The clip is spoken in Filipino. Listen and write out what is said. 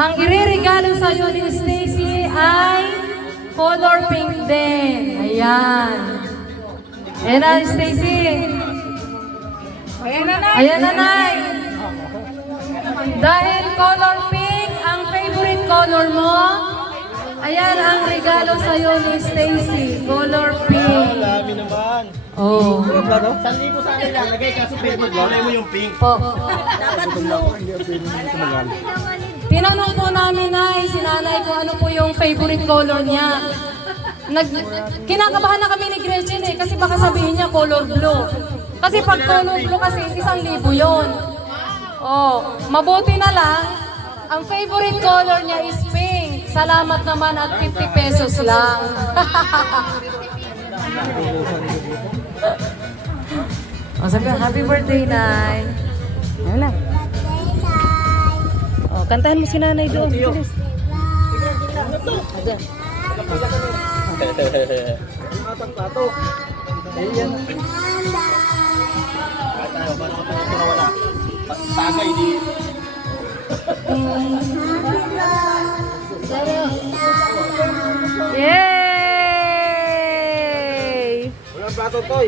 Ang ireregalo sa iyo ni Stacy ay color pink din. Ayan. Ayan na, Stacy. Ayan, nanay. Ayan, nanay. Dahil color pink ang favorite color mo, ayan ang regalo sa iyo ni Stacy. Color pink. Dami naman. Oh. 1,000 sa akin lalagay kasi favorite mo yung pink. Po. Tinanong po namin ay si nanay kung ano po yung favorite color niya. Kinakabahan na kami ni Gretchen kasi baka sabihin niya color blue. Kasi pag color blue kasi 1,000 yun. Oh, mabuti na lang, ang favorite color niya is pink. Salamat naman at 50 pesos lang. Oh, sabi ko, happy birthday, Nay. Ano lang? Oh, kantahan mo si nanay doon. Bilis. Ada. Atang pato. Ayan. Tayo, paano ko ito nawala? Tagay di. Yay! Walang pato to,